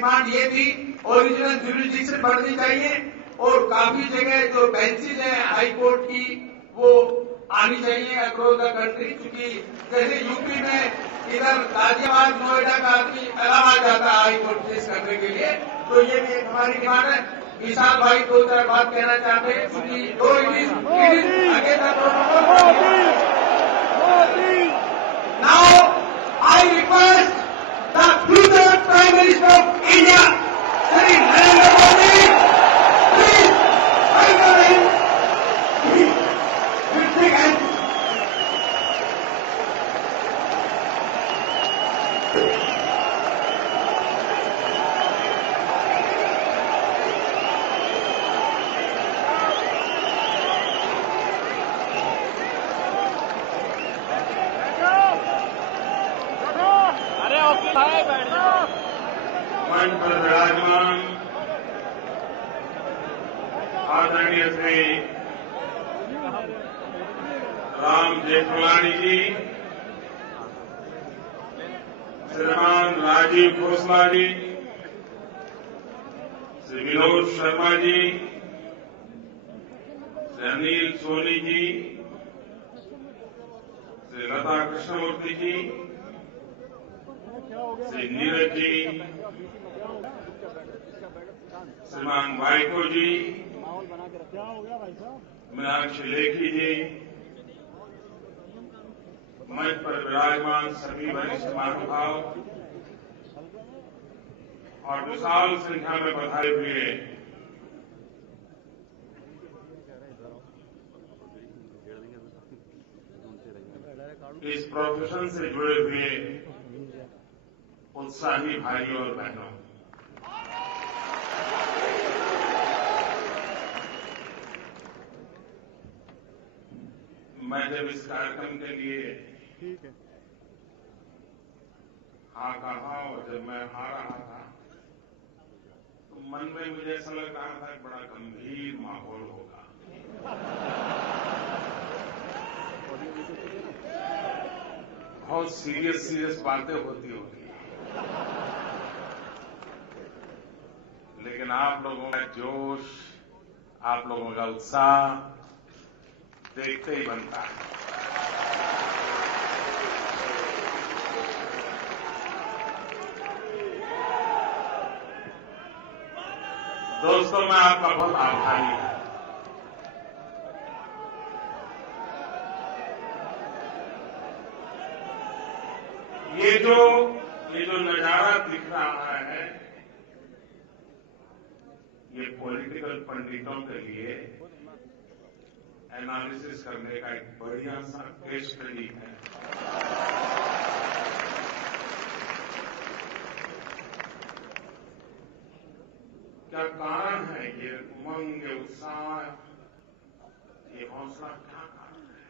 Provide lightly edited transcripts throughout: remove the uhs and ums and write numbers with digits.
Demand ये थी original jurisdiction बढ़नी चाहिए और काफी जगह जो बेंचेज है हाई कोर्ट की वो आनी चाहिए अक्रॉस द कंट्री, क्योंकि जैसे यूपी में इधर गाजियाबाद नोएडा का आदमी इलाहाबाद जाता है हाई कोर्ट केस करने के लिए, तो ये भी एक हमारी डिमांड है। विशाल भाई दो चार बात कहना चाहते हैं, क्योंकि दो आगे now I request the future prime minister of India Shri Narendra Modi, please welcome him. मंच पर विराजमान आदरणीय श्री राम जेठमलानी जी, श्रीमान राजीव खोसला जी, श्री विनोद शर्मा जी, श्री अनिल सोनी जी, श्री लता कृष्णमूर्ति जी, श्री नीरज जी, श्रीमान वाइको जी, मीनाक्षी लेखी जी, मंच पर विराजमान सभी वरिष्ठ महानुभाव और विशाल संख्या में पधारे हुए इस प्रोफेशन से जुड़े हुए उत्साही भाइयों और बहनों, मैं जब इस कार्यक्रम के लिए हाँ कहा और जब मैं आ रहा था तो मन में मुझे ऐसा लग रहा था कि बड़ा गंभीर माहौल होगा। बहुत सीरियस बातें होती होगी, लेकिन आप लोगों का जोश, आप लोगों का उत्साह देखते ही बनता है। दोस्तों, मैं आपका बहुत आभारी हूं। ये जो नजारा दिख रहा है, ये पॉलिटिकल पंडितों के लिए एनालिसिस करने का एक बढ़िया सा केस स्टडी है। क्या कारण है ये उमंग, ये उत्साह, ये हौसला, क्या कारण है?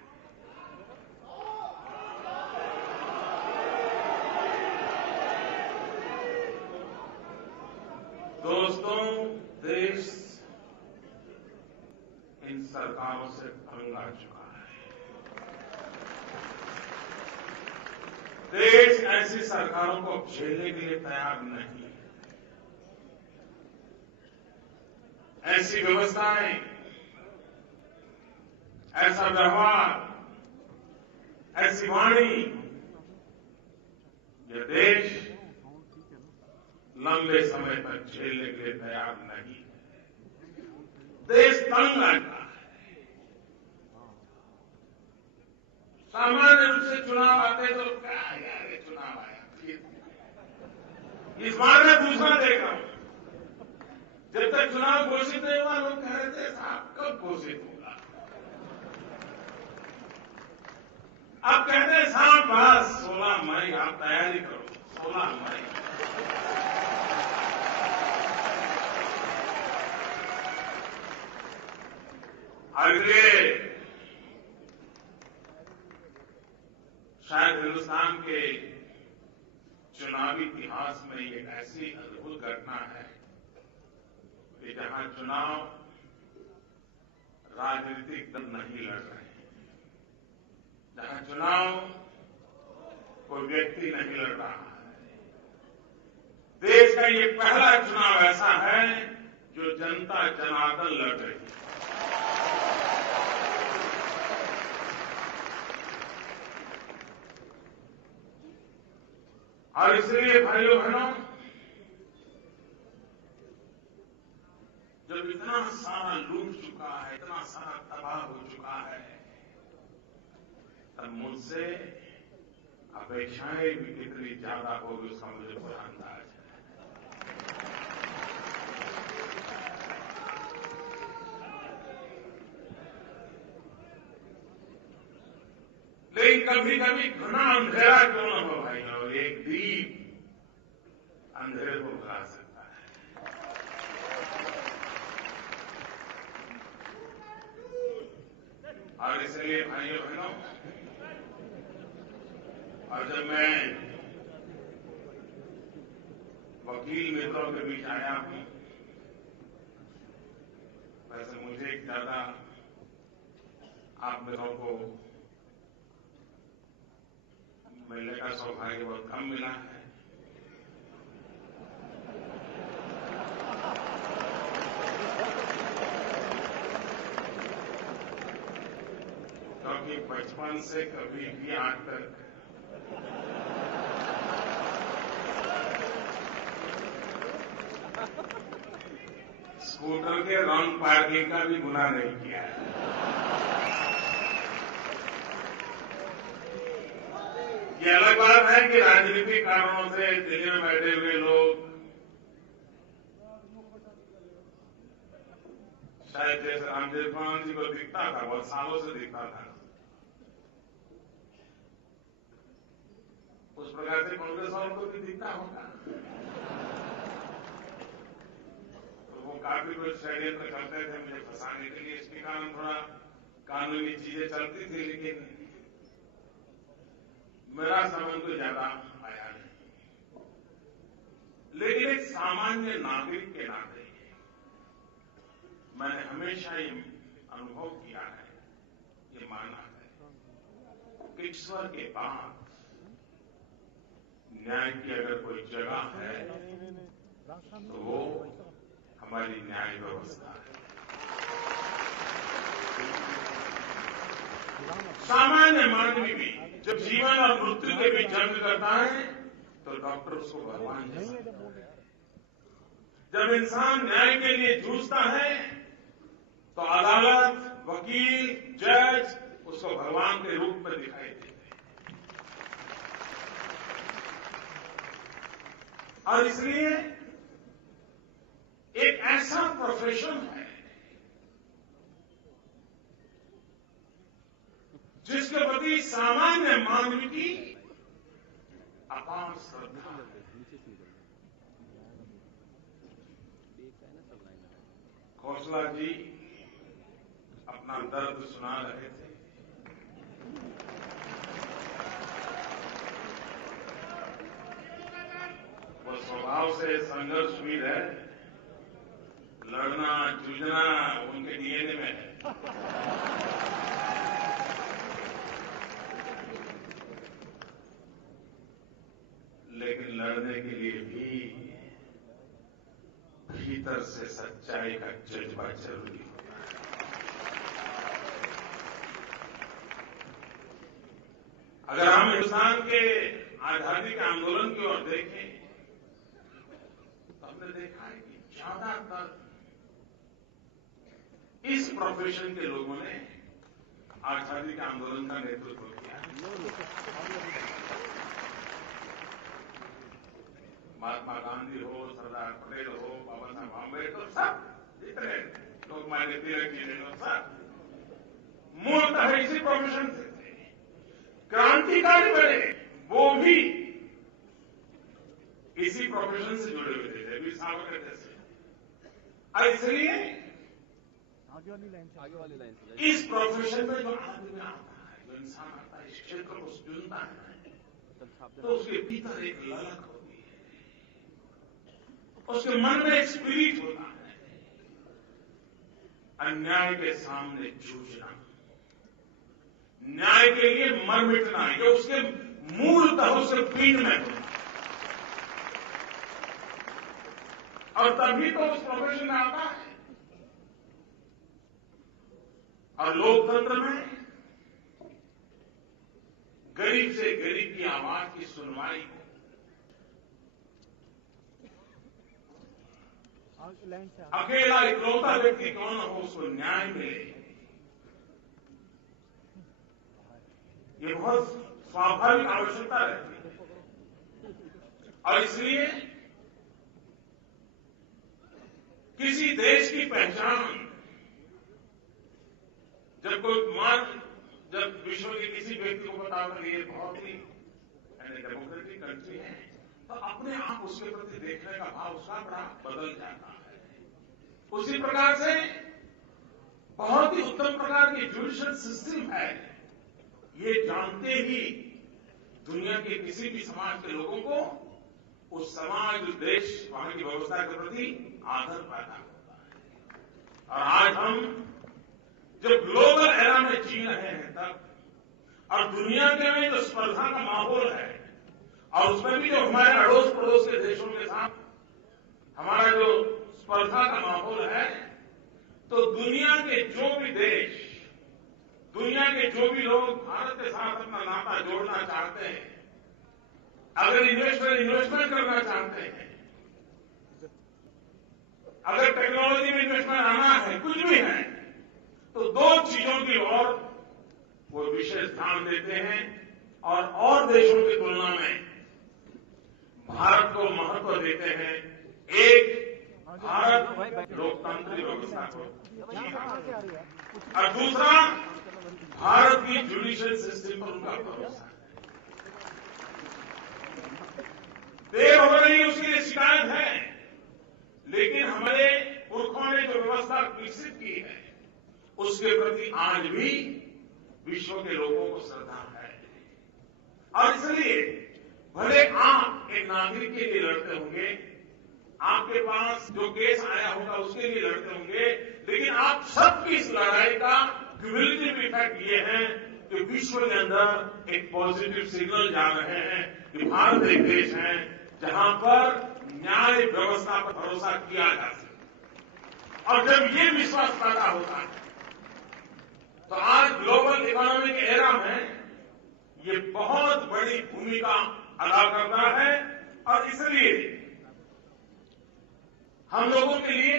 दोस्तों, देश इन सरकारों से तंग आ चुका है। देश ऐसी सरकारों को झेलने के लिए तैयार नहीं है। ऐसी व्यवस्थाएं, ऐसा व्यवहार, ऐसी वाणी, यह देश लंबे समय तक झेलने के लिए तैयार नहीं है। देश तंग आता है। सामान्य रूप से चुनाव आते तो क्या यार ये चुनाव आया, इस बार मैं दूसरा देख रहा हूं। जब तक चुनाव घोषित नहीं हुआ लोग कह रहे थे साहब कब घोषित होगा। अब कहते हैं साहब बस 16 मई आप तैयारी करो, 16 मई। अगले शायद हिंदुस्तान के चुनावी इतिहास में एक ऐसी अद्भुत घटना है कि जहां चुनाव राजनीतिक दल नहीं लड़ रहे हैं, जहां चुनाव कोई व्यक्ति नहीं लड़ रहा है, देश का ये पहला चुनाव ऐसा है जो जनता जनार्दन लड़ रही है। और इसलिए भाइयों बहनों, जब इतना सारा लूट चुका है, इतना सारा तबाह हो चुका है, तब मुझसे अपेक्षाएं भी कितनी ज्यादा होगी उसका मुझे पूरा अंदाज है। लेकिन कभी कभी घना अंधेरा क्यों न हो भाइयों, एक दीप अंधेरे को भुला सकता है। और इसलिए भाइयों बहनों, और जब मैं वकील मित्रों के बीच आया हूं, वैसे मुझे ज्यादा आप मित्रों को मिलने का सौभाग्य बहुत कम मिला है। क्योंकि बचपन से कभी भी आज तक स्कूटर के रॉन्ग पार्किंग का भी गुनाह नहीं किया है। ये अलग बात है कि राजनीतिक कारणों से दिल्ली में बैठे हुए लोग, शायद जैसे रामदेव पान जी को दिखता था, बहुत सालों से दिखता था, उस प्रकार से कांग्रेस वालों को भी दिखता होगा। तो वो काफी कुछ षड्यंत्र करते थे मुझे फंसाने के लिए, इसके कारण थोड़ा कानूनी चीजें चलती थी, लेकिन मेरा संबंध तो ज्यादा आया नहीं। लेकिन एक सामान्य नागरिक के नाते मैंने हमेशा ये अनुभव किया है, ये माना है कि ईश्वर के बाद न्याय की अगर कोई जगह है तो वो हमारी न्याय व्यवस्था है। सामान्य मानवी भी जब जीवन और मृत्यु के बीच जंग करता है तो डॉक्टर उसको भगवान जैसा, जब इंसान न्याय के लिए जूझता है तो अदालत, वकील, जज उसको भगवान के रूप में दिखाई देते हैं। और इसलिए एक ऐसा प्रोफेशन है जिसके प्रति सामान्य मानव की अपार श्रद्धा है। खौसला जी अपना दर्द सुना रहे थे। वो स्वभाव से संघर्षवीर है, लड़ना जूझना उनके डीएनए में है। लेकिन लड़ने के लिए भी भीतर से सच्चाई का जज्बा जरूरी होता है। अगर हम हिंदुस्तान के आजादी के आंदोलन की ओर देखें तो हमने देखा है कि ज्यादातर इस प्रोफेशन के लोगों ने आजादी के आंदोलन का नेतृत्व किया है। महात्मा गांधी हो, सरदार पटेल हो, बाबा साहब आम्बेडकर, सब जितने लोकमान्य तिलक जी ने, सब मूलतः इसी प्रोफेशन से थे। क्रांतिकारी बने वो भी इसी प्रोफेशन से जुड़े हुए थे, वीर सावरकर जैसे। और इसलिए इस प्रोफेशन में जो आदमी आता है, जो इंसान आता है, इस क्षेत्र को चुनता है, तो उसके भीतर एक ललक होती है, उसके मन में एक स्पिरिट होता है, अन्याय के सामने जूझना, न्याय के लिए मर मिटना, ये उसके मूलतः उसके पीठ में होता है। और तभी तो उस प्रोफेशन में आता है। और लोकतंत्र में गरीब से गरीब की आवाज की सुनवाई हो, अकेला इकलौता व्यक्ति कौन हो उसको न्याय मिले, ये बहुत स्वाभाविक आवश्यकता रहती है। और इसलिए किसी देश की पहचान जब विश्व के किसी व्यक्ति को पता होगा ये बहुत ही डेमोक्रेटिक कंट्री है, तो अपने आप उसके प्रति देखने का भाव उसका बड़ा बदल जाता है। उसी प्रकार से बहुत ही उत्तम प्रकार की जुडिशियल सिस्टम है, ये जानते ही दुनिया के किसी भी समाज के लोगों को उस समाज, उस देश, वहां की व्यवस्था के प्रति आदर पैदा होता है। और आज हम जब ग्लोबल एरा में जी रहे हैं तब, और दुनिया के में जो स्पर्धा का माहौल है, और उसमें भी जो हमारे अड़ोस पड़ोस के देशों के साथ हमारा जो स्पर्धा का माहौल है, तो दुनिया के जो भी देश, दुनिया के जो भी लोग भारत के साथ अपना नाता जोड़ना चाहते हैं, अगर इन्वेस्टमेंट करना चाहते हैं, अगर टेक्नोलॉजी में इन्वेस्टमेंट आना है, कुछ भी है, तो दो चीजों की ओर वो विशेष ध्यान देते हैं और देशों की तुलना में भारत को महत्व देते हैं। एक, भारत लोकतांत्रिक व्यवस्था को, और दूसरा, भारत की जुडिशियल सिस्टम पर उनका भरोसा है। देर हो रही है उसके लिए शिकायत है, लेकिन हमारे पुरखों ने जो व्यवस्था विकसित की है उसके प्रति आज भी विश्व के लोगों को श्रद्धा है। और इसलिए भले आप एक नागरिक के लिए लड़ते होंगे, आपके पास जो केस आया होगा उसके लिए लड़ते होंगे, लेकिन आप सबकी इस लड़ाई का क्यूमुलेटिव इफेक्ट ये है कि विश्व के अंदर एक पॉजिटिव सिग्नल जा रहे हैं कि भारत एक देश है जहां पर न्याय व्यवस्था पर भरोसा किया जा सकता। और जब ये विश्वास पैदा होता है तो आज ग्लोबल इकोनॉमिक एरा में ये बहुत बड़ी भूमिका अदा करता है। और इसलिए हम लोगों के लिए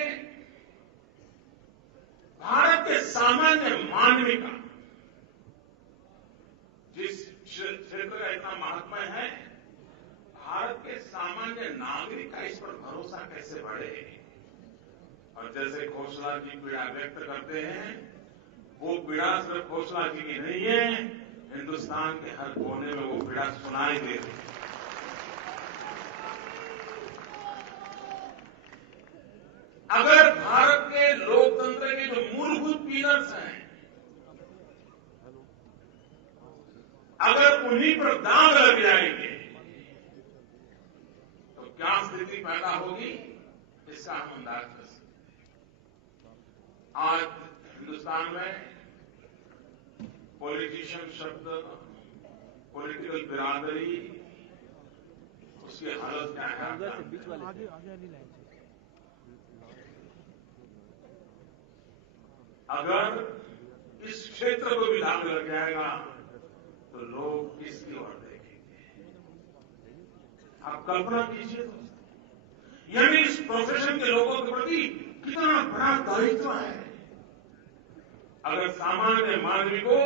भारत के सामान्य मानवी का, जिस क्षेत्र का इतना महात्मा है, भारत के सामान्य नागरिक का इस पर भरोसा कैसे बढ़े। और जैसे खोसला जी पीड़ा व्यक्त करते हैं, वो पीड़ा सिर्फ खोसला जी की नहीं है, हिंदुस्तान के हर कोने में वो पीड़ा सुनाई दे रही है। अगर भारत के लोकतंत्र के जो मूलभूत पिलर्स हैं, अगर उन्हीं पर दाग लग जाएंगे तो क्या स्थिति पैदा होगी, इसका हम अंदाज कर सकते हैं। आज हिंदुस्तान में पॉलिटिशियन शब्द, पॉलिटिकल बिरादरी, उसकी हालत क्या है। अगर इस क्षेत्र को भी दाग लग जाएगा तो लोग किसकी ओर देखेंगे। आप कल्पना कीजिए, यानी इस प्रोफेशन के लोगों के प्रति कितना बड़ा दायित्व है। अगर सामान्य मानवी को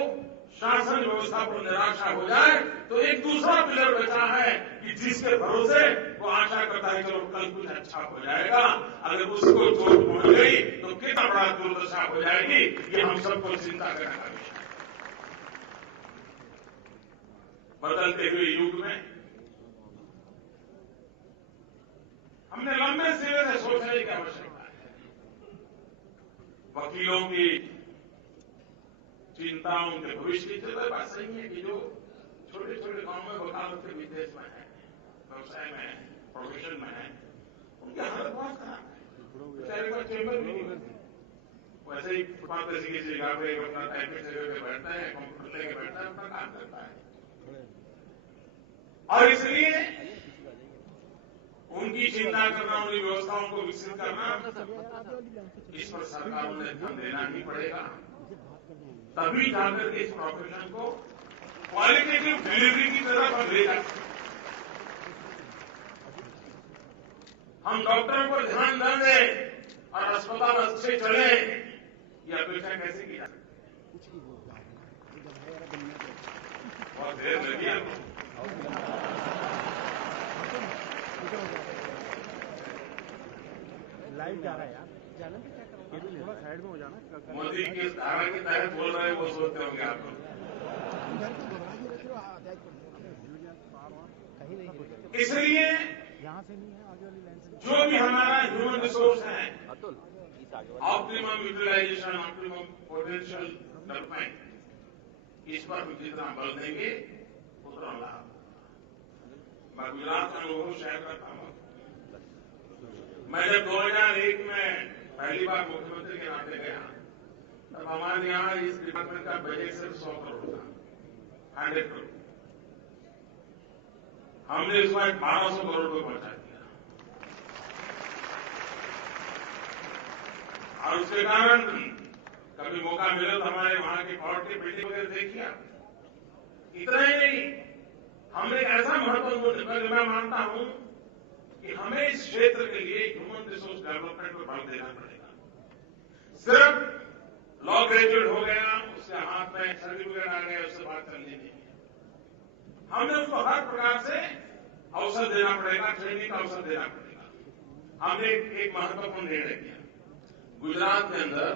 शासन व्यवस्था पर निराशा हो जाए तो एक दूसरा पिलर बचा है कि जिसके भरोसे वो आशा करता है चलो कल कुछ अच्छा हो जाएगा। अगर उसको चोट पहुंच गई तो कितना बड़ा दुर्दशा हो जाएगी, ये हम सबको चिंता करने का विषय है। बदलते हुए युग में हमने लंबे सिरे से सोचने की आवश्यकता है। वकीलों की चिंता, उनके भविष्य की चिंता, बात सही है कि जो छोटे छोटे गांव में वकालत के विदेश में है, व्यवसाय में है, प्रोफेशन में है, उनकी हालत बहुत खराब है। बेचारे का चेंबर भी नहीं, वैसे ही फुटपाथ पे किसी जगह पे अपना टाइपिस्ट जगह पे बैठता है, कंप्यूटर लेके बैठता है, अपना काम करता है। और इसलिए उनके उनकी चिंता करना, उनकी व्यवस्थाओं को विकसित करना, इस पर सरकारों ने ध्यान देना ही पड़ेगा। तभी जाकर के इस प्रोफेशन को क्वालिटेटिव डिलीवरी की तरफ हम ले जा सकते। हम डॉक्टरों पर ध्यान न दें और अस्पताल अच्छे चले, ये अपेक्षा कैसे की जा सकती है? बहुत देर लगी आपको। लाइव जा रहा है यार, जाना तो क्या करोगे, थोड़ा साइड में हो जाना। मोदी की धारा के तहत बोल रहे हैं, वो सोचते होंगे आप लोग। इसलिए यहाँ से नहीं है, आगे वाली लाइन से। जो भी हमारा ह्यूमन रिसोर्स है, optimum utilisation, optimum potential development, इस पर हम जितना बल देंगे उतना लाभ। मैं गुजरात का अनुभव शेयर करता हूं। मैं जब 2001 में पहली बार मुख्यमंत्री के नाते गया, तब हमारे यहां इस डिपार्टमेंट का बजट सिर्फ 100 करोड़ था, 100 करोड़। हमने इस बार 1200 करोड़ को पहुंचा दिया, और उसके कारण कभी मौका मिला तो हमारे वहां के कोर्ट की बिल्डिंग वगैरह देखिए। इतना ही नहीं, हमने ऐसा महत्वपूर्ण, मैं मानता हूं कि हमें इस क्षेत्र के लिए ह्यूमन रिसोर्स डेवलपमेंट पर बल देना पड़ेगा। सिर्फ लॉ ग्रेजुएट हो गया, उसके हाथ में सर्टिफिकेट आ गया, उससे बात करनी नहीं है। हमने उसको हर प्रकार से अवसर देना पड़ेगा, ट्रेनिंग का अवसर देना पड़ेगा। हमने एक महत्वपूर्ण निर्णय किया गुजरात के अंदर,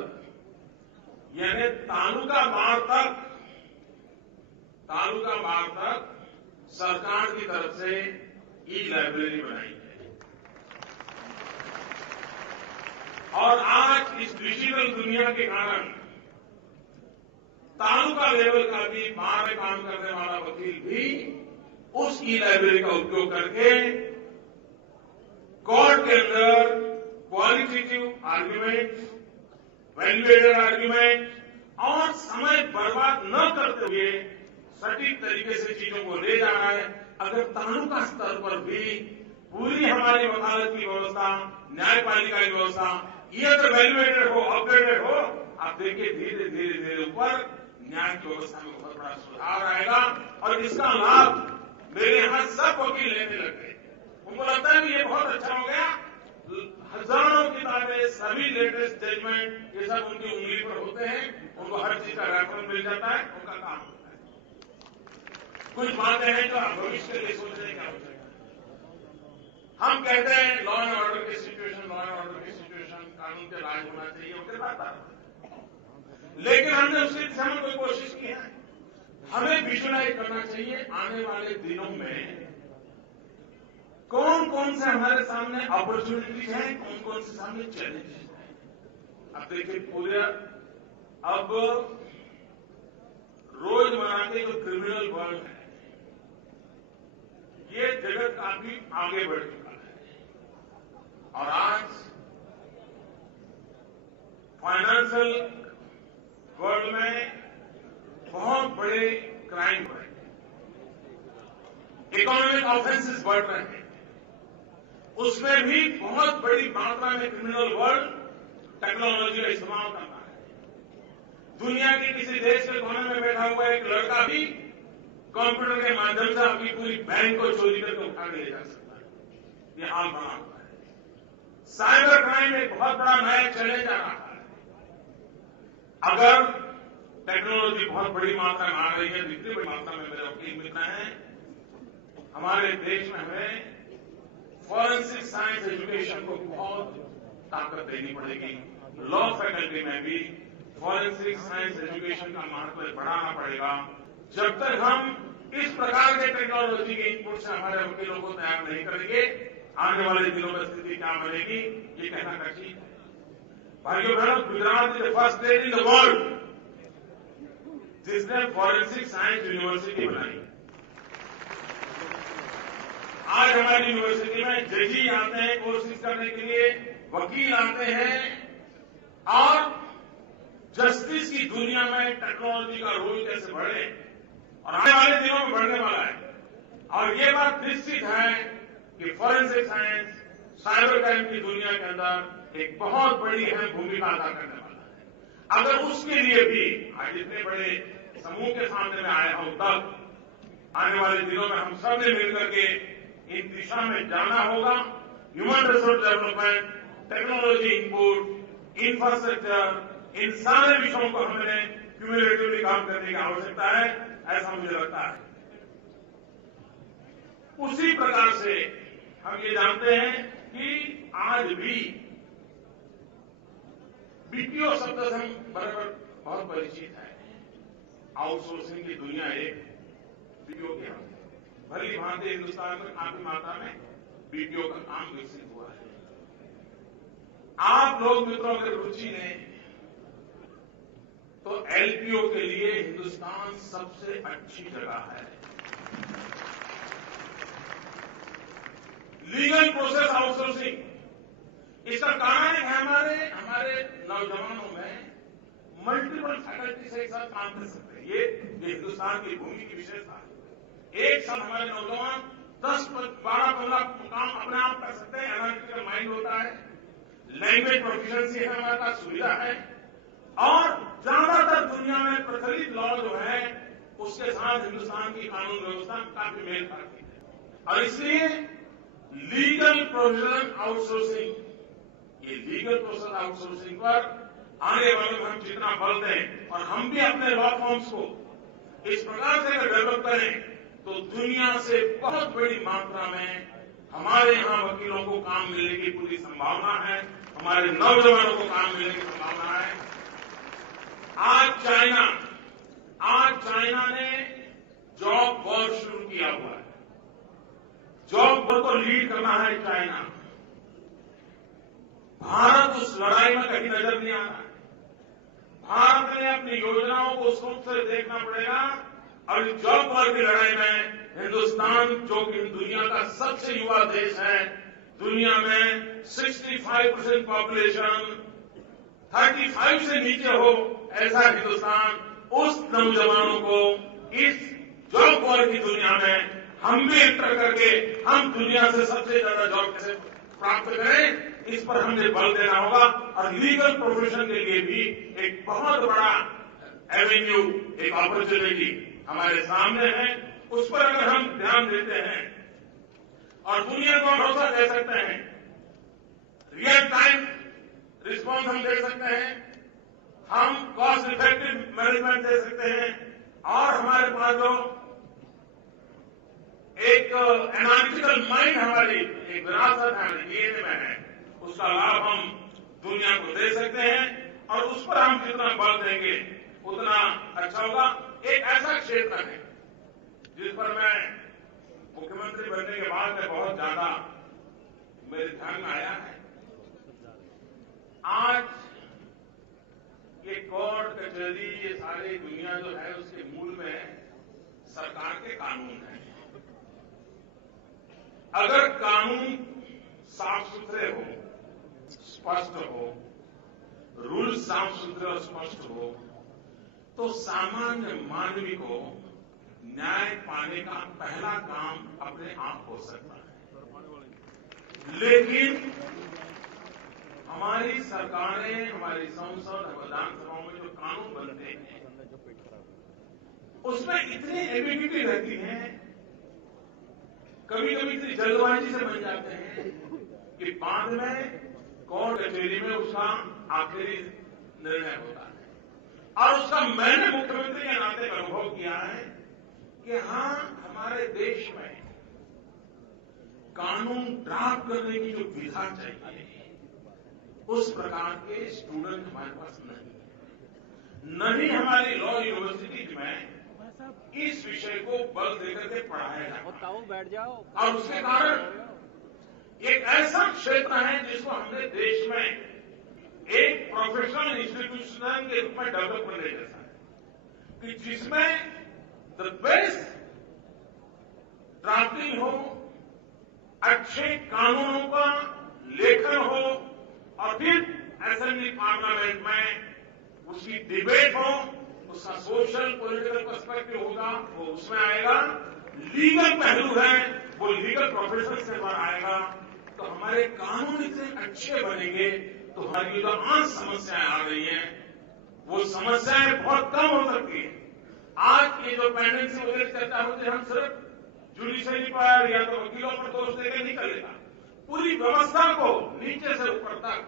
यानी तालुका बार तक सरकार की तरफ से ई लाइब्रेरी बनाई है। और आज इस डिजिटल दुनिया के कारण तालुका लेवल का भी बाहर में काम करने वाला वकील भी उस ई लाइब्रेरी का उपयोग करके कोर्ट के अंदर क्वालिटेटिव आर्ग्यूमेंट, वैल्यूएटेड आर्ग्यूमेंट और समय बर्बाद न करते हुए सटीक तरीके से चीजों को ले जाना है। अगर तालुका स्तर पर भी पूरी हमारी वकालत की व्यवस्था, न्यायपालिका की व्यवस्था ये अगर वैल्यूएटेड हो, अपग्रेडेड हो, आप देखिए धीरे धीरे ऊपर न्याय की व्यवस्था में बहुत बड़ा सुधार आएगा। और इसका लाभ मेरे यहां सब वकील लेने लग गए। उनको लगता है कि ये बहुत अच्छा हो गया, हजारों किताबें, सभी लेटेस्ट जजमेंट, ये सब उनकी उंगली पर होते हैं, उनको हर चीज का रेफरेंस मिल जाता है, उनका काम होता है। कुछ बातें हैं जो भविष्य के लिए सोचने की आवश्यकता है। हम कहते हैं लॉ एंड ऑर्डर की सिचुएशन, कानून के राज होना चाहिए, उनके बात आ रहा है। लेकिन हमने उसकी दिशा में कोई कोशिश की है। हमें विजुलाइज करना चाहिए आने वाले दिनों में कौन कौन से हमारे सामने अपॉर्चुनिटीज हैं, कौन कौन से सामने चैलेंजेस हैं। अब देखिए पूरे अब रोजमर्रा के जो क्रिमिनल वर्ल्ड है, ये जगत काफी आगे बढ़ चुका है। और आज फाइनेंशियल वर्ल्ड में बहुत बड़े क्राइम बढ़े, इकोनॉमिक ऑफेंसेस बढ़ रहे हैं, उसमें भी बहुत बड़ी मात्रा में क्रिमिनल वर्ल्ड टेक्नोलॉजी का इस्तेमाल करता है। दुनिया के किसी देश के कोने में बैठा हुआ एक लड़का भी कंप्यूटर के माध्यम से अपनी पूरी बैंक को चोरी करके उठा के ले जा सकता है। ये हाल बना हुआ है। साइबर क्राइम एक बहुत बड़ा नया चैलेंज आ रहा है। अगर टेक्नोलॉजी बहुत बड़ी मात्रा में आ रही है, जितनी बड़ी मात्रा में मेरे वकील मिलना है, हमारे देश में हमें फॉरेंसिक साइंस एजुकेशन को बहुत ताकत देनी पड़ेगी। लॉ फैकल्टी में भी फॉरेंसिक साइंस एजुकेशन का महत्व बढ़ाना पड़ेगा। जब तक हम इस प्रकार के टेक्नोलॉजी के इनपुट से हमारे वकीलों को तैयार नहीं करेंगे, आने वाले दिनों में स्थिति क्या बनेगी ये कहना कठिन है। भाइयों बहनों, Gujarat is the first state in the world जिसने फॉरेंसिक साइंस यूनिवर्सिटी बनाई। आज हमारी यूनिवर्सिटी में जजी आते हैं कोर्सेज करने के लिए, वकील आते हैं, और जस्टिस की दुनिया में टेक्नोलॉजी का रोल कैसे बढ़े और आने वाले दिनों में बढ़ने वाला है। और ये बात निश्चित है कि फॉरेंसिक साइंस साइबर क्राइम की दुनिया के अंदर एक बहुत बड़ी अहम भूमिका अदा करने वाला है। अगर उसके लिए भी आज इतने बड़े समूह के सामने में आया हूं, तब आने वाले दिनों में हम सब ने मिलकर के इन दिशा में जाना होगा। Human resource development, technology input, infrastructure, इन सारे विषयों को हमें क्यूमुलेटिवली काम करने की आवश्यकता है, ऐसा मुझे लगता है। उसी प्रकार से हम ये जानते हैं कि आज भी बीपीओ शब्द से हम बराबर बहुत परिचित है। आउटसोर्सिंग की दुनिया एक बीपीओ की भली भांति हिंदुस्तान में काफी मात्रा में बीपीओ का काम विकसित हुआ है। आप लोग मित्रों अगर रुचि लें तो एलपीओ के लिए हिंदुस्तान सबसे अच्छी जगह है। लीगल प्रोसेस आउटसोर्सिंग, इसका कारण है हमारे नौजवानों में मल्टीपल फैकल्टी से एक साथ काम कर सकते हैं। ये हिंदुस्तान की भूमि की विशेषता है। एक साथ हमारे नौजवान 10-12-15 काम अपने आप कर सकते हैं। एनालिटिकल माइंड होता है, लैंग्वेज प्रोफिशिएंसी है, हमारे पास सुविधा है, और ज्यादातर दुनिया में प्रचलित लॉ जो है उसके साथ हिंदुस्तान की कानून व्यवस्था काफी मेल खाती है। और इसलिए लीगल प्रोविजन आउटसोर्सिंग, ये लीगल प्रोसेस आउटसोर्सिंग पर आने वाले में हम जितना बल दें और हम भी अपने लॉ फॉर्म्स को इस प्रकार से अगर डेवलप करें तो दुनिया से बहुत बड़ी मात्रा में हमारे यहां वकीलों को काम मिलने की पूरी संभावना है, हमारे नौजवानों को काम मिलने की संभावना है। आज चाइना ने जॉब वॉर शुरू किया हुआ है। जॉब वॉर को लीड करना है चाइना। भारत उस लड़ाई में कहीं नजर नहीं आता है। भारत ने अपनी योजनाओं को उस रूप से देखना पड़ेगा, और इस जॉब वॉर की लड़ाई में हिंदुस्तान, जो कि दुनिया का सबसे युवा देश है, दुनिया में 65% पॉपुलेशन 35 से नीचे हो, ऐसा हिंदुस्तान, उस नौजवानों को इस जॉब वॉर की दुनिया में हम भी एंटर करके हम दुनिया से सबसे ज्यादा जॉब कैसे प्राप्त करें, इस पर हमें बल देना होगा। और लीगल प्रोफेशन के लिए भी एक बहुत बड़ा एवेन्यू, एक अपॉर्चुनिटी हमारे सामने है। उस पर अगर हम ध्यान देते हैं और दुनिया को भरोसा दे सकते हैं, रियल टाइम रिस्पॉन्स हम दे सकते हैं, हम कॉस्ट इफेक्टिव मैनेजमेंट दे सकते हैं, और हमारे पास जो एक एनालिटिकल माइंड हमारी एक विरासत हमारे डीएनए में है, उसका लाभ हम दुनिया को दे सकते हैं। और उस पर हम जितना बल देंगे उतना अच्छा होगा। एक ऐसा क्षेत्र है जिस पर मैं मुख्यमंत्री बनने के बाद में बहुत ज्यादा मेरे ध्यान में आया है। आज ये कोर्ट कचहरी, ये सारी दुनिया जो है उसके मूल में सरकार के कानून है। अगर कानून साफ सुथरे हो, स्पष्ट हो, रूल साफ सुथरे और स्पष्ट हो, तो सामान्य मानवी को न्याय पाने का पहला काम अपने आप हो सकता है। लेकिन हमारी सरकारें, हमारी संसद, विधानसभाओं में जो कानून बनते हैं उसमें इतनी एम्बिग्यूटी रहती है, कभी कभी इतनी जल्दबाजी से बन जाते हैं कि बाद में कोर्ट कचहरी में उसका आखिरी निर्णय होता है। और उसका मैंने मुख्यमंत्री के नाते अनुभव किया है कि हाँ, हमारे देश में कानून ड्राफ्ट करने की जो विधा चाहिए उस प्रकार के स्टूडेंट हमारे पास नहीं है। हमारी लॉ यूनिवर्सिटीज में इस विषय को बल देकर के पढ़ाया जाता है। बैठ जाओ। और उसके कारण एक ऐसा क्षेत्र है जिसको हमने देश में एक प्रोफेशनल इंस्टीट्यूशन के रूप में डेवलप करने जैसा है कि जिसमें द बेस्ट ड्राफ्टिंग हो, अच्छे कानूनों का लेखन हो, और फिर असेंबली पार्लियामेंट में उसकी डिबेट हो, उसका सोशल पॉलिटिकल पर्सपेक्टिव होगा, वो उसमें आएगा। लीगल पहलू है, वो लीगल प्रोफेशन से बाहर आएगा। तो हमारे कानून इतने अच्छे बनेंगे तो हमारी जो आम समस्याएं आ रही हैं वो समस्याएं बहुत कम हो सकती है। आज की जो पेंडेंसी वगैरह चर्चा होती है, हम सिर्फ जुडिशरी पर या तो वकीलों पर दोष देकर नहीं करेगा, पूरी व्यवस्था को नीचे से ऊपर तक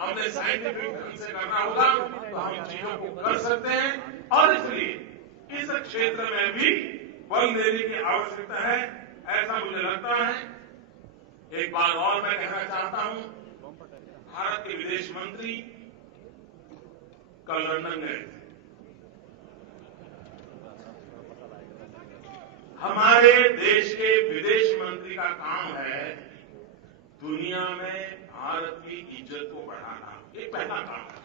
हमने साइंटिफिक ढंग से करना होगा तो हम चीजों को कर सकते हैं। और इसलिए इस क्षेत्र में भी बल देने की आवश्यकता है, ऐसा मुझे लगता है। एक बात और मैं कहना चाहता हूं, भारत के विदेश मंत्री कल लंदन गए थे। हमारे देश के विदेश मंत्री का काम है दुनिया में भारत की इज्जत को बढ़ाना, ये पहला काम है।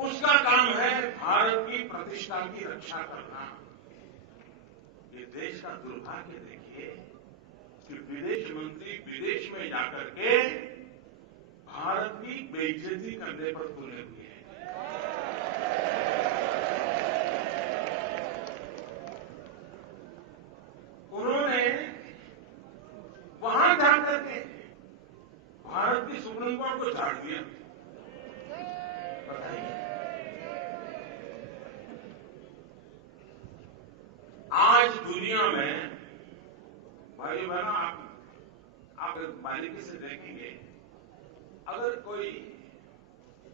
उसका काम है भारत की प्रतिष्ठा की रक्षा करना। ये देश का दुर्भाग्य देखिए कि विदेश मंत्री विदेश में जाकर के भारत की बेइज्जती करने पर तुले हुए हैं। उन्होंने वहां जाकर के भारत की सुप्रीम कोर्ट को झाड़ दिया। बताइए, आज दुनिया में भाई बहनों, आप बारीकी से देखेंगे, अगर कोई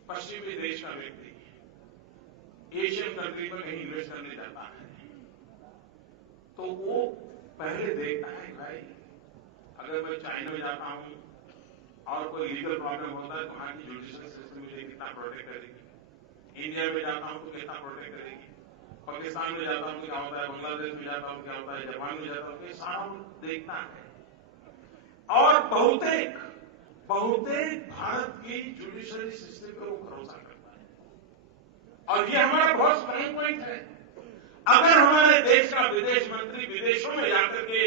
पश्चिमी देश का व्यक्ति एशियन कंट्री में कहीं इन्वेस्ट करने जाता है तो वो पहले देखता है भाई, अगर मैं चाइना में जाता हूं और कोई लीगल प्रॉब्लम होता है तो वहां की जुडिशियल सिस्टम मुझे कितना प्रोटेक्ट करेगी, इंडिया में जाता हूं तो कितना प्रोटेक्ट करेगी, पाकिस्तान में जाता हूं तो क्या होता है, बांग्लादेश में जाता हूं क्या होता है, जापान में जाता हूं, ये सारा देखता है। और बहुतेक भारत की जुडिशरी सिस्टम पर वो भरोसा करता है और ये हमारा बहुत स्ट्रांग पॉइंट है। अगर हमारे देश का विदेश मंत्री विदेशों में जाकर के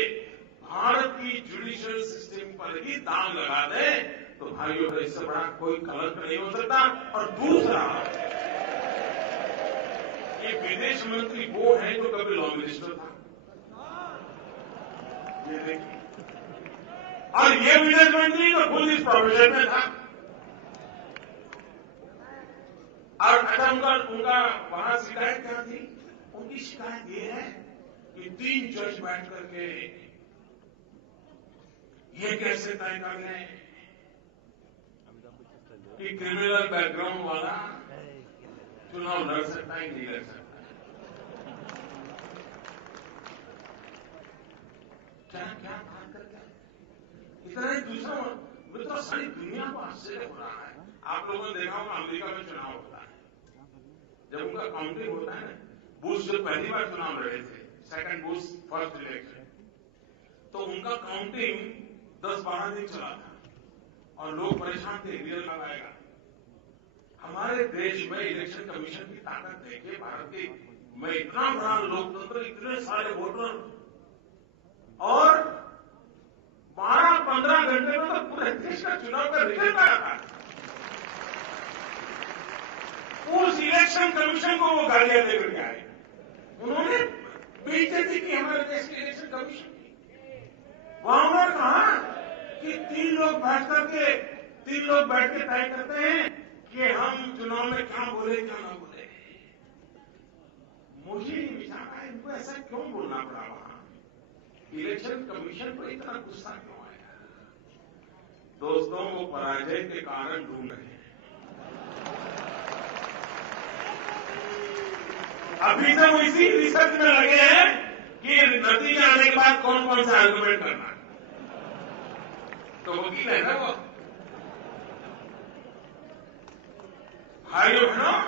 भारत की जुडिशियल सिस्टम पर ही दांव लगा दे तो भाइयों का इससे बड़ा कोई कलंक नहीं हो सकता। और दूसरा, ये विदेश मंत्री वो है जो कभी लॉ मिनिस्टर था, ये देखिए, और ये विदेश मंत्री तो खुद इस प्रोफेशन में था। और अच्छा, उनका वहां शिकायत क्या थी? उनकी शिकायत ये है कि 3 जज बैठ करके ये कैसे तय कर लें कि क्रिमिनल बैकग्राउंड वाला चुनाव लड़ सकता है नहीं लड़ सकता। क्या बात करते हैं, इतना ही। दूसरा मित्रों, सारी दुनिया को आश्चर्य हो रहा है। आप लोगों ने देखा होगा अमेरिका में चुनाव होता है, जब उनका काउंटिंग होता है, बुश जो पहली बार चुनाव लड़े थे, सेकंड बुश फर्स्ट इलेक्शन, तो उनका काउंटिंग 10-12 दिन चला था और लोग परेशान थे, रिजल्ट कब आएगा। हमारे देश में इलेक्शन कमीशन की ताकत देखिए, भारत की में इतना बड़ा लोकतंत्र, इतने सारे वोटर, और 12-15 घंटे में तो पूरे देश का चुनाव का रिजल्ट आया था। उस इलेक्शन कमीशन को वो गालियां देकर के आए, उन्होंने बेइज्जती की हमारे देश के इलेक्शन कमीशन की। वहां उन्होंने कहा कि 3 लोग बैठ के तय करते हैं कि हम चुनाव में क्या बोले क्या ना बोले। मुझे नहीं विचारा है इनको ऐसा क्यों बोलना पड़ा। वहां इलेक्शन कमीशन पर इतना गुस्सा क्यों आया? दोस्तों, वो पराजय के कारण ढूंढ रहे हैं। अभी से वो इसी रिसर्च में लगे हैं कि नतीजे आने के बाद कौन कौन सा आर्गुमेंट करना है। तो वकील है ना वो। भाइयों बहनों,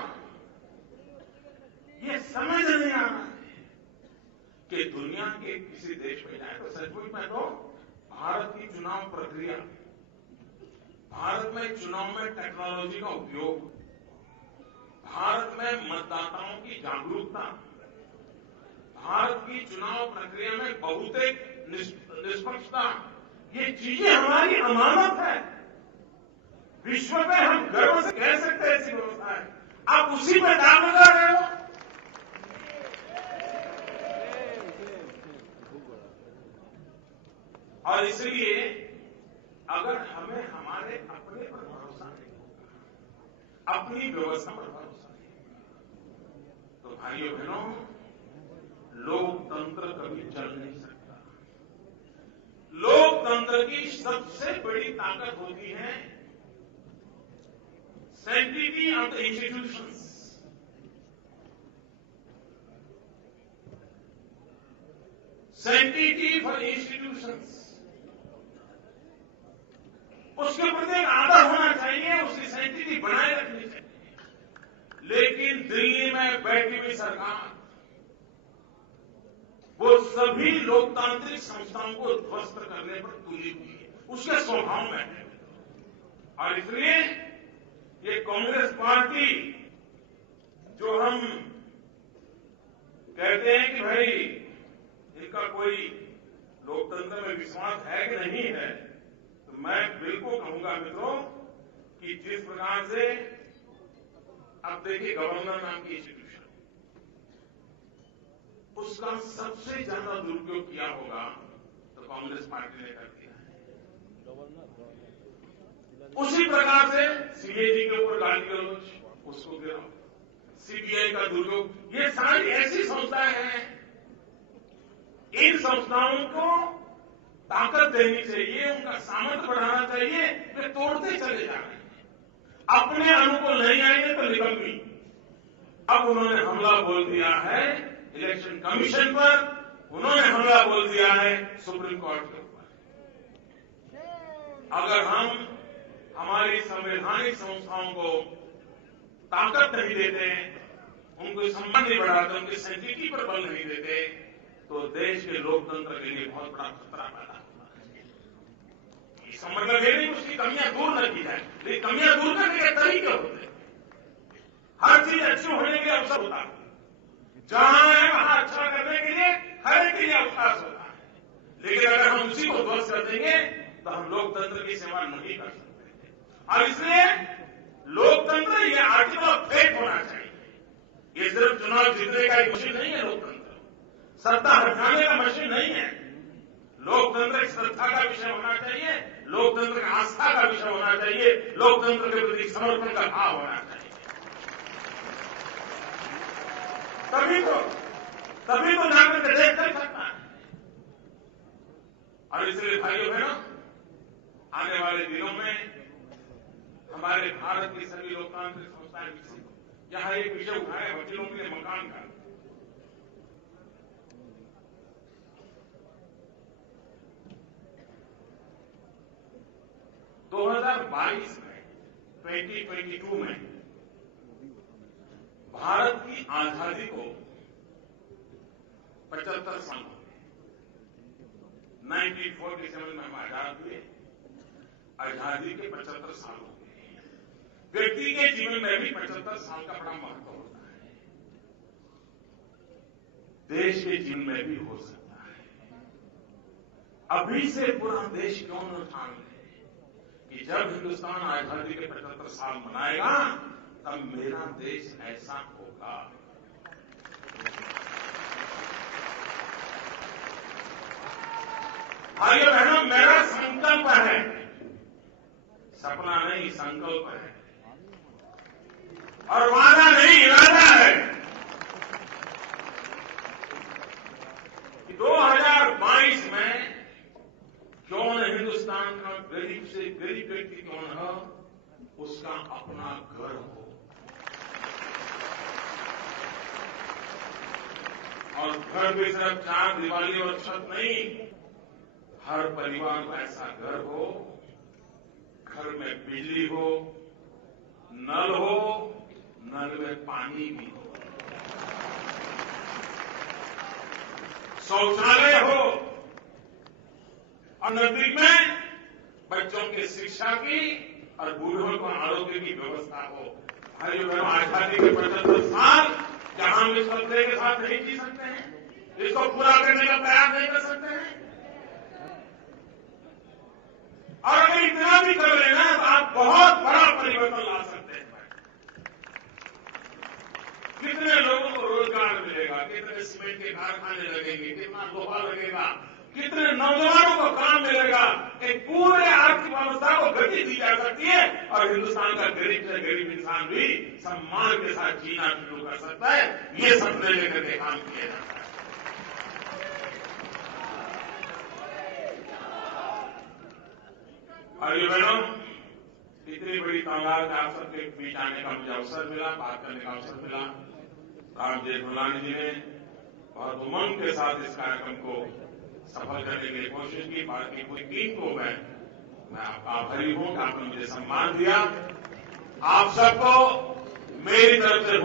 ये समझ नहीं आ रहा है कि दुनिया के किसी देश में जाए तो सचमुच में तो भारत की चुनाव प्रक्रिया, भारत में चुनाव में टेक्नोलॉजी का उपयोग, भारत में मतदाताओं की जागरूकता, भारत की चुनाव प्रक्रिया में बहुतेक निष्पक्षता, ये चीजें हमारी अमानत है। विश्व में हम गर्व से कह सकते हैं ऐसी व्यवस्था है। आप उसी में दाग लगा रहे हो। और इसलिए अगर हमें हमारे अपने पर भरोसा नहीं होगा, अपनी व्यवस्था पर भरोसा नहीं होगा, तो भाइयों बहनों, लोकतंत्र कभी चल नहीं सकता। लोकतंत्र की सबसे बड़ी ताकत होती है sanctity of the institutions. Sanctity for institutions, उसके प्रति एक आदर होना चाहिए, उसकी सैंक्टिटी बनाए रखनी चाहिए। लेकिन दिल्ली में बैठी हुई सरकार वो सभी लोकतांत्रिक संस्थाओं को ध्वस्त करने पर तुली हुई है, उसके स्वभाव में है। और इसलिए ये कांग्रेस पार्टी जो हम कहते हैं कि भाई इनका कोई लोकतंत्र में विश्वास है कि नहीं है, तो मैं बिल्कुल कहूंगा मित्रों कि जिस प्रकार से अब देखिए गवर्नर नाम की इंस्टीट्यूशन, उसका सबसे ज्यादा दुरुपयोग किया होगा तो कांग्रेस पार्टी ने कर दिया है। उसी प्रकार से सीएजी के ऊपर गाली गलौज, उसको गिराओ, सीबीआई का दुरुपयोग, ये सारी ऐसी संस्थाएं हैं, इन संस्थाओं को ताकत देनी चाहिए, उनका सामर्थ्य बढ़ाना चाहिए, वे तोड़ते चले जा रहे हैं। अपने अनुकूल नहीं आएंगे तो निकम्मी। अब उन्होंने हमला बोल दिया है इलेक्शन कमीशन पर, उन्होंने हमला बोल दिया है सुप्रीम कोर्ट के ऊपर। अगर हम हमारी संवैधानिक संस्थाओं को ताकत नहीं देते, उनको सम्मान नहीं बढ़ाते, उनकी सैंक्टिटी पर बल नहीं देते, तो देश के लोकतंत्र के लिए बहुत बड़ा खतरा पैदा होता है। इसका मतलब ये नहीं उसकी कमियां दूर न की जाए, लेकिन कमियां दूर करने के तरीके होते हैं। हर चीज अच्छी होने के लिए अवसर होता है, जहां है वहां अच्छा करने के लिए हर एक के लिए अवकाश होता है। लेकिन अगर हम उसी को ध्वस्त कर देंगे तो हम लोकतंत्र की सेवा नहीं कर सकते। और इसलिए लोकतंत्र ये आर्टिकल ऑफ फेथ होना चाहिए। ये सिर्फ चुनाव जीतने का एक मशीन नहीं है। लोकतंत्र सत्ता हटाने का मशीन नहीं है। लोकतंत्र एक श्रद्धा का विषय होना चाहिए, लोकतंत्र का आस्था का विषय होना चाहिए, लोकतंत्र के प्रति समर्पण का भाव होना चाहिए। तभी तो जाकर के देश कर सकता है। और इसलिए भाइयों बहनों, आने वाले दिनों में हमारे भारत की सभी लोकतांत्रिक संस्थाएं विकसित हो। यहां एक विषय उठाया वकीलों के लिए मकान का। में 2022 में भारत की आजादी को 75 साल हो गए। 1947 में हम आजाद हुए, आजादी के 75 साल हो गए। व्यक्ति के जीवन में भी 75 साल का बड़ा महत्व होता है, देश के जीवन में भी हो सकता है। अभी से पूरा देश क्यों न ठान ले कि जब हिंदुस्तान आजादी के 75 साल मनाएगा तब मेरा देश ऐसा होगा। भाइयों बहनों, मेरा संकल्प है, सपना नहीं संकल्प है, और वादा नहीं इरादा है कि 2022 में क्यों न हिंदुस्तान का गरीब से गरीब व्यक्ति क्यों न हो, उसका अपना घर हो। और घर भी सिर्फ चार दीवारी और छत नहीं, हर परिवार को ऐसा घर हो, घर में बिजली हो, नल हो, नल में पानी भी हो, शौचालय हो, और नजदीक में बच्चों की शिक्षा की और बूढ़ों को आरोग्य की व्यवस्था हो। भाइयों बहनों, आजादी के 75 साल क्या हम इस सपने के साथ नहीं जी सकते हैं? इसको पूरा करने का प्रयास नहीं कर सकते हैं? और अगर इतना भी कर लेना तो आप बहुत बड़ा परिवर्तन ला सकते हैं। कितने लोगों को रोजगार मिलेगा, कितने सीमेंट के कारखाने लगेंगे, कितना लोहा लगेगा, कितने नौजवानों को काम मिलेगा, एक पूरे आर्थिक व्यवस्था को गति दी जा सकती है और हिंदुस्तान का गरीब से गरीब इंसान भी सम्मान के साथ जीना शुरू कर सकता है। ये सपने लेकर के काम किया जाता है। और ये बहनों, इतनी बड़ी तादाद में आप सबके बीच आने का मुझे अवसर मिला, बात करने का अवसर मिला। राम जेठमलानी जी ने बहुत उमंग के साथ इस कार्यक्रम को सफल करने की कोशिश की। बाकी पूरी टीम को मैं आपका आभारी हूं कि आपने मुझे सम्मान दिया। आप सबको मेरी तरफ से